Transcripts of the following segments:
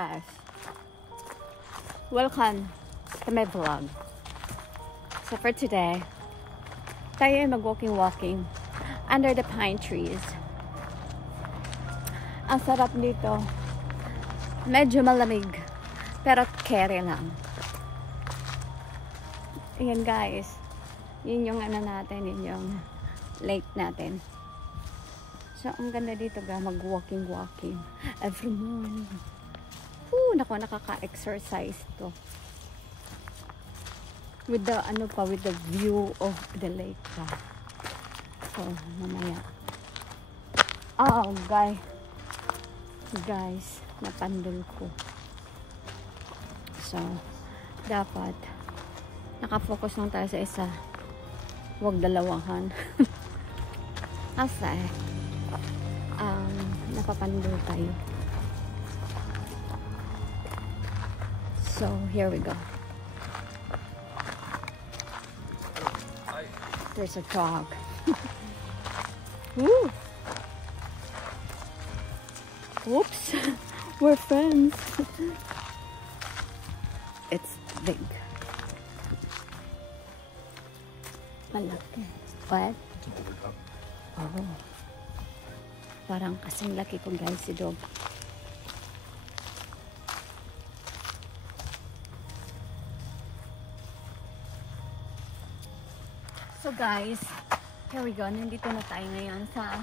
Guys, welcome to my vlog. So for today, tayo ay mag-walking under the pine trees. Ang sarap dito. Medyo malamig, pero carry lang. Ayan guys, yun yung ano natin, yun yung lake natin. So, ang ganda dito ga, mag-walking every morning. Naku, nakaka-exercise to. With the, ano pa, with the view of the lake pa. So, mamaya. Oh, guys, napandol ko. So, dapat, nakafocus lang tayo sa isa. Huwag dalawahan. Kasi, napapandol tayo. So, here we go. There's a dog. Woo! Whoops! We're friends. It's big. Malaki. What? Oh. Parang kasing laki ko guys si dog. So guys, here we go. Nandito na tayo ngayon sa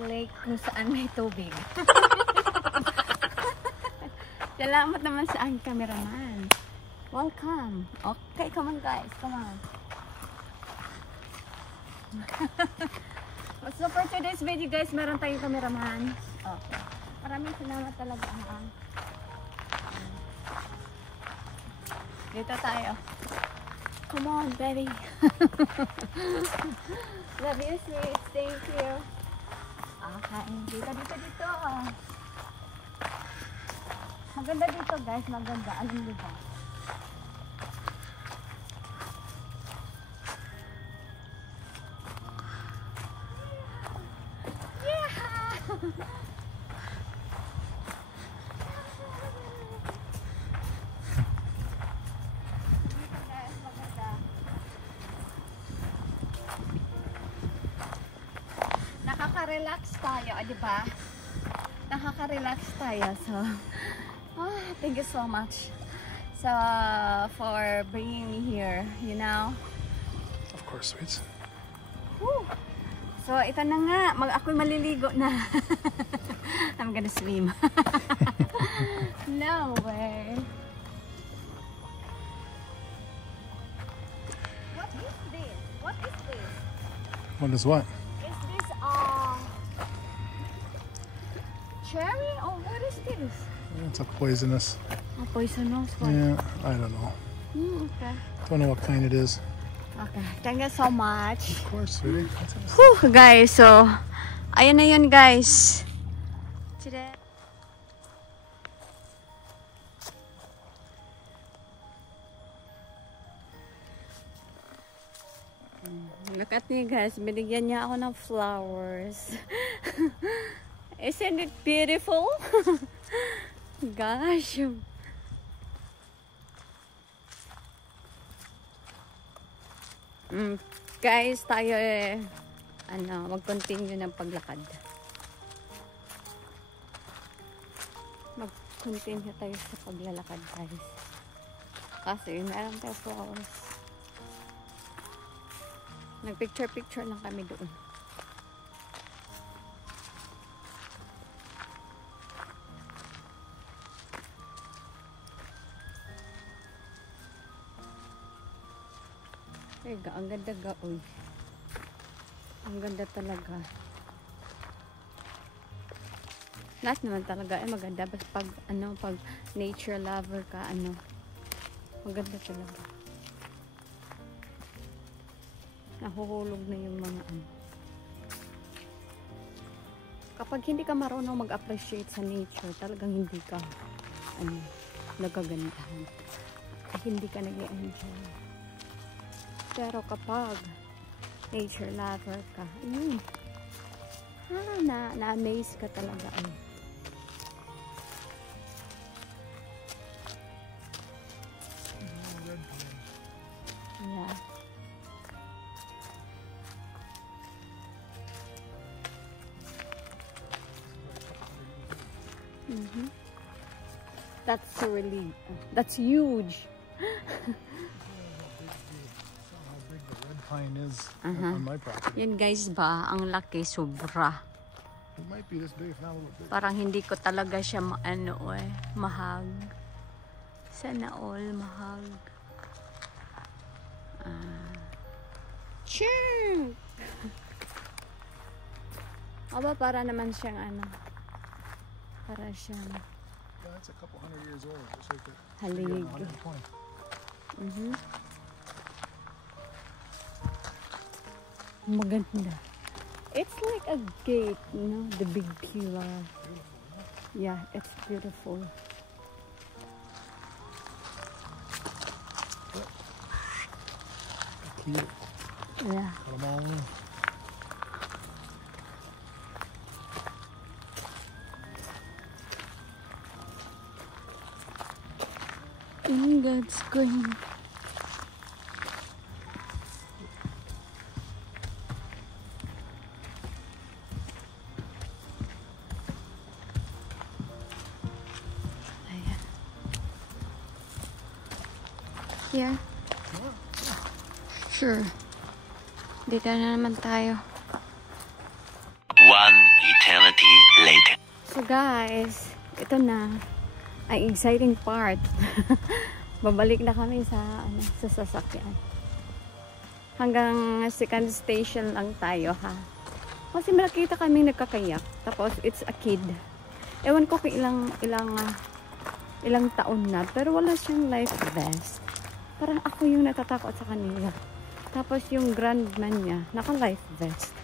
lake kung saan may tubig. Salamat naman sa aking cameraman. Welcome. Okay, come on guys. Come on. So for today's video guys, meron tayong cameraman. Okay. Maraming salamat talaga. Dito tayo. Come on, baby. Love you, sweet. Thank you. Okay. Dito. Maganda dito, guys. Maganda. Alam mo ba? Nakaka-relax tayo, di ba? Nakaka-relax tayo. So, thank you so much for bringing me here, you know? Of course, sweets. Woo! So, ito na nga. Ako'y maliligo na. I'm gonna swim. No way. What is this? What is this? What is what? Is this cherry or what is this? It's a poisonous. A poisonous one? Yeah, I don't know. Okay. Don't know what kind it is. Okay. Thank you so much. Of course, sweetie. Whew, guys, so ayun na yun guys. Today. Look at me guys, binigyan niya ako ng flowers. Isn't it beautiful? Gosh. Guys, tayo mag-continue ng paglakad. Mag-continue tayo sa paglalakad, guys. Kasi meron tayo flowers. Nag-picture lang kami doon. Ang ganda gaon. Ang ganda talaga. Lahat naman talaga ay maganda basta pag nature lover ka maganda talaga. Nahuhulog na yung mga Kapag hindi ka marunong mag-appreciate sa nature, talagang hindi ka nagagandahan. Hindi ka nag-enjoy. Pero kapag nature lover ka, na-amaze ka talaga. That's really, that's huge. How big the red pine is on my property. Yan guys ba, ang laki, sobra. It might be this big, if not a little bit. Parang hindi ko talaga siya mahag. Sana all mahag. Chirp! Aba, para naman siyang para siyang Yeah, that's a couple hundred years old, just like that. halig. 120. Maganda. It's like a gate, you know, the big pillar. Yeah, it's beautiful. Cute. Yeah. Got them all in. In God's green. Ayan. Yeah. Sure. Dito na naman tayo. One eternity later. So guys, ito na ang exciting part. Babalik na kami sa sa sasakyan. Hanggang second station lang tayo ha. Kasi nakita kami nagkakayak. Tapos it's a kid. Ewan ko kung ilang taon na, pero wala siyang life vest. Parang ako yung natatakot sa kanila. Tapos yung grandman niya naka life vest.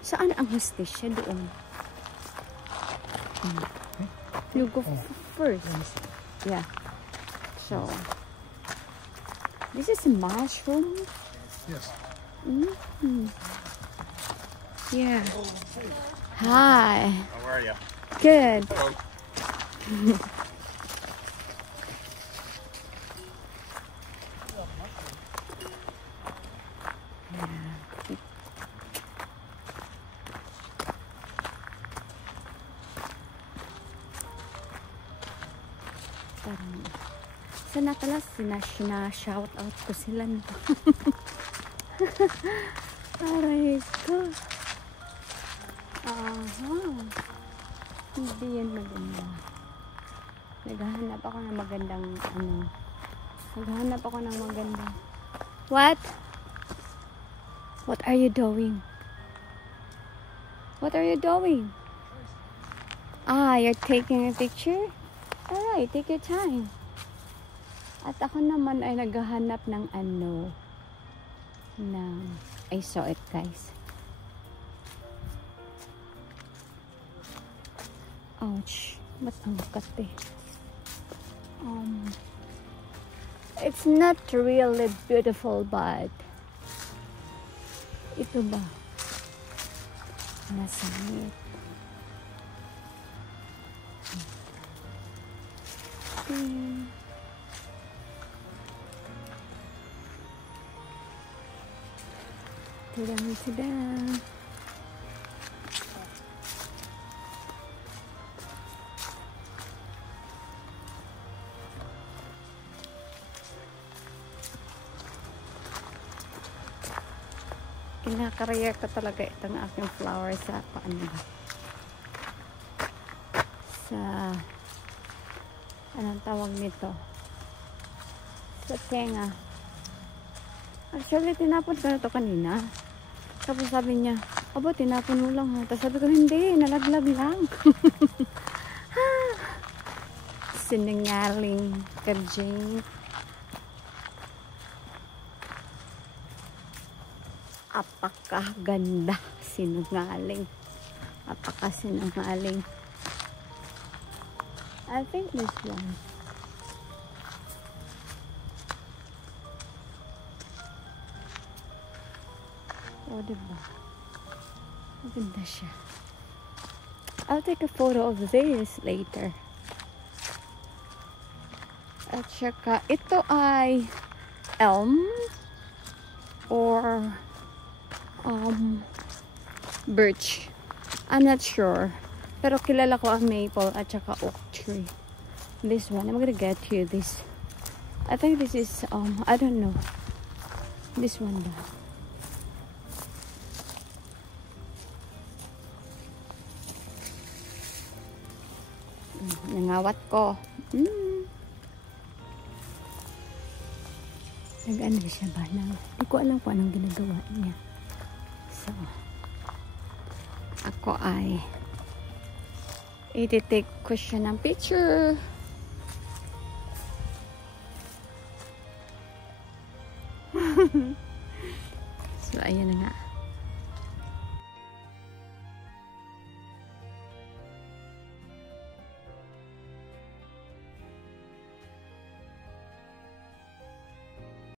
Saan ang hostesya doon? You go first. Yeah. So, this is a mushroom. Yes. Yeah. Hi. How are you? Good. Sana pala shout out ko sila no. Aray ko. Hindi yan maganda. Naghahanap ako ng magandang Naghahanap ako ng magandang. What? What are you doing? What are you doing? You're taking a picture? Alright, take your time. At ako naman ay naghahanap ng I saw it guys. Ouch. Ba't ang kate? It's not really beautiful but ito ba? Masangit. Tidang. Kinakareer ko talaga itong aking flower sa anong tawag nito? Sa tenga. Actually, tinapon ko na ito kanina. Tapos sabi niya, abo, tinapon mo lang ha. Tapos sabi ko, hindi, nalaglag lang. Sinungaling kajing. Apakah ganda. Sinungaling. Apakah sinungaling. I think this one. Oh, diba? Maganda siya. I'll take a photo of this later. At saka, ito ay elm or birch. I'm not sure. Pero kilala ko ang maple at saka oak tree. This one, I'm gonna get you this. I think this is, I don't know. This one daw. Nangawat ko. Nag-ano siya ba? Hindi ko alam kung anong ginagawa niya. So, ako ay i-take ko siya ng picture. So, ayun na nga.